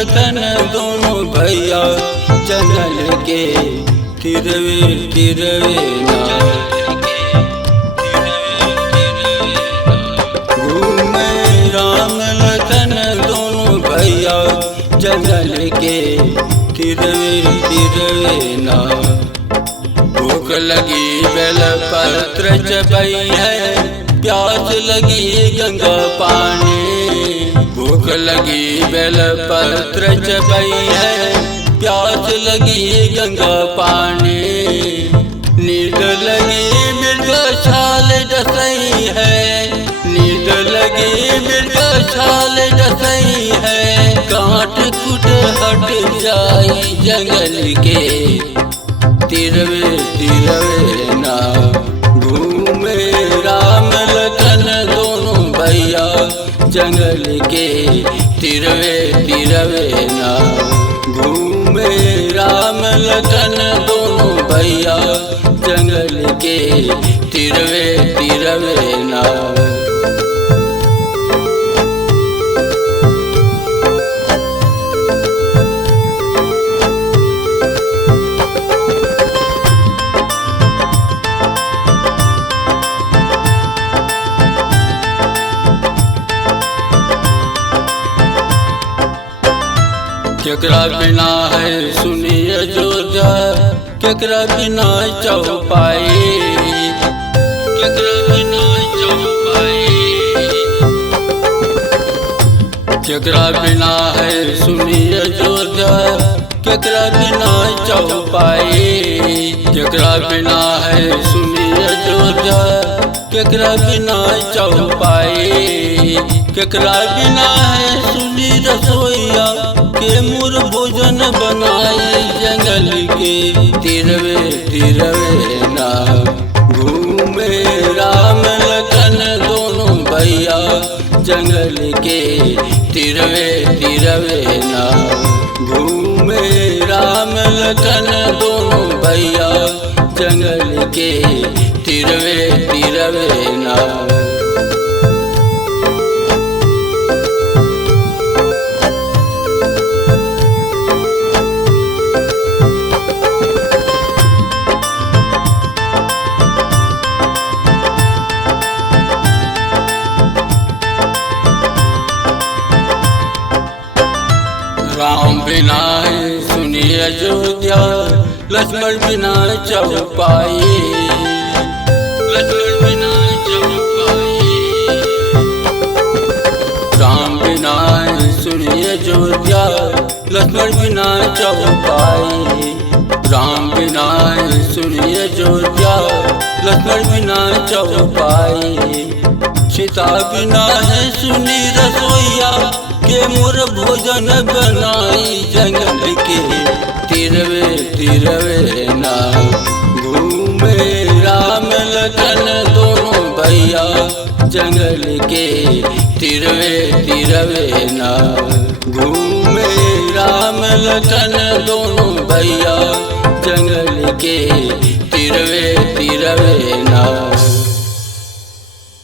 लखन दोनों भैया जंगल के तिरवे तिरवे ना घूमे राम लखन दोनों भैया जंगल के तिरवे तिरवे ना। भूख लगी बेल पत्र चबई है, प्यास लगी गंगा पानी। भूख लगी बेल पत्र चबई है, प्यास लगी गंगा पानी। नींद लगी मृगा छाल डसई है, नींद लगी मृगा छाल डसई है। काट कुट हट जाई जंगल के तिरवे तिरवे ना। घूमे राम लखन दोनों भैया जंगल के तिरवे तिरवे ना। घूमे राम लखन दोनों भैया जंगल के तिरवे तिरवे ना। केकरा बिना है सुनिए जोधा, केकरा बिना चौपाई। केकरा बिना चौपाई, केकरा बिना है सुनिए जोधा, केकरा बिना चौपाई। केकरा बिना है सुनिए जोधा, केकरा बिना चौपाई। केकरा बिना है सुनी रसोईया के मुर भोजन बनाई जंगल के तिरवे तिरवे ना। घूमे राम लखन दोनों भैया जंगल के तिरवे तिरवे ना। घूमे राम लखन दोनों भैया जंगल के तिरवे तिरवे ना। राम बिना सुनिए अयोध्या, लक्ष्मण बिना चौपाई। लक्ष्मण बिना चौपाई, राम बिना सुनिए अयोध्या, लक्ष्मण बिना चौपाई। राम बिना सुनिए अयोध्या, लक्ष्मण बिना चौपाई। सीता बिना है सुनी रसोईया के मुर भोजन बनाई जंगल के तिरवे तिरवे ना। घूमे राम लखन दोनों भैया जंगल के तिरवे तिरवे ना। घूमे राम लखन दोनों भैया जंगल के तिरवे